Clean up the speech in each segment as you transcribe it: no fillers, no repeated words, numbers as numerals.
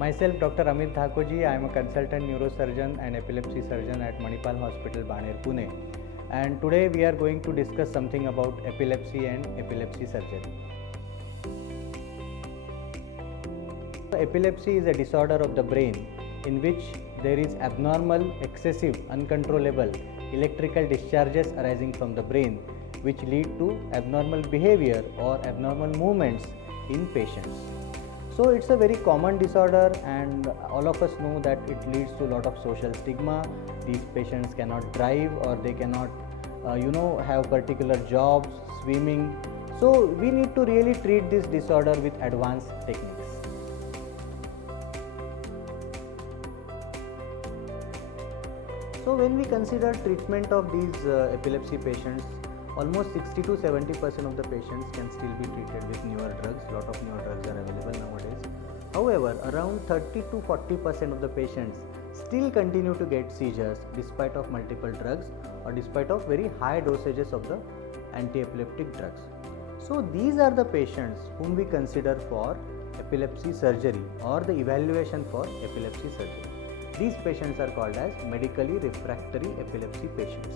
Myself, Dr. Amit Thakurji. I am a consultant neurosurgeon and epilepsy surgeon at Manipal Hospital, Baner, Pune. And today we are going to discuss something about epilepsy and epilepsy surgery. Epilepsy is a disorder of the brain in which there is abnormal, excessive, uncontrollable electrical discharges arising from the brain, which lead to abnormal behavior or abnormal movements in patients. So it's a very common disorder, and all of us know that it leads to a lot of social stigma. These patients cannot drive, or they cannot have particular jobs, swimming. So we need to really treat this disorder with advanced techniques. So when we consider treatment of these epilepsy patients, almost 60 to 70% of the patients can still be treated with newer drugs. Lot of newer drugs are available nowadays. However, around 30 to 40% of the patients still continue to get seizures despite of multiple drugs or despite of very high dosages of the anti-epileptic drugs. So these are the patients whom we consider for epilepsy surgery or the evaluation for epilepsy surgery. These patients are called as medically refractory epilepsy patients.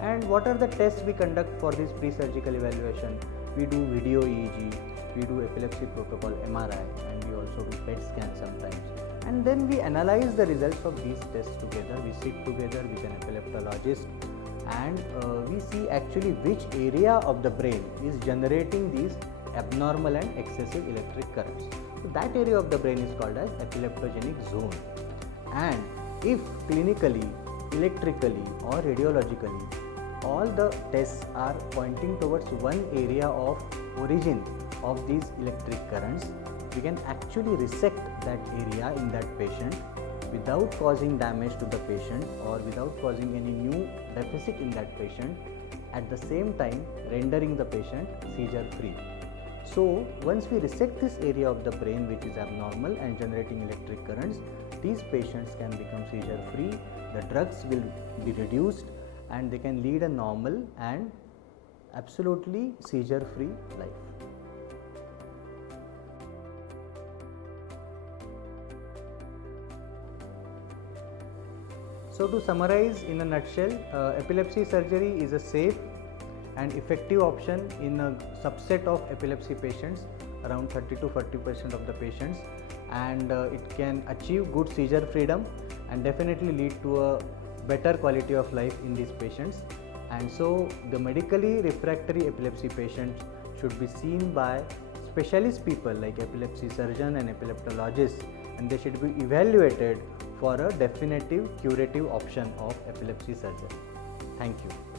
And what are the tests we conduct for this pre-surgical evaluation? We do video EEG, we do epilepsy protocol MRI, and we also do PET scan sometimes. And then we analyze the results of these tests together. We sit together with an epileptologist and we see actually which area of the brain is generating these abnormal and excessive electric currents. So that area of the brain is called as epileptogenic zone. And if clinically, electrically or radiologically all the tests are pointing towards one area of origin of these electric currents, we can actually resect that area in that patient without causing damage to the patient or without causing any new deficit in that patient, at the same time rendering the patient seizure free. So once we resect this area of the brain which is abnormal and generating electric currents, these patients can become seizure free, the drugs will be reduced, and they can lead a normal and absolutely seizure free life. So to summarize in a nutshell, epilepsy surgery is a safe and effective option in a subset of epilepsy patients, around 30 to 40% of the patients, and it can achieve good seizure freedom and definitely lead to a better quality of life in these patients. And so the medically refractory epilepsy patients should be seen by specialist people like epilepsy surgeon and epileptologist, and they should be evaluated for a definitive curative option of epilepsy surgery. Thank you.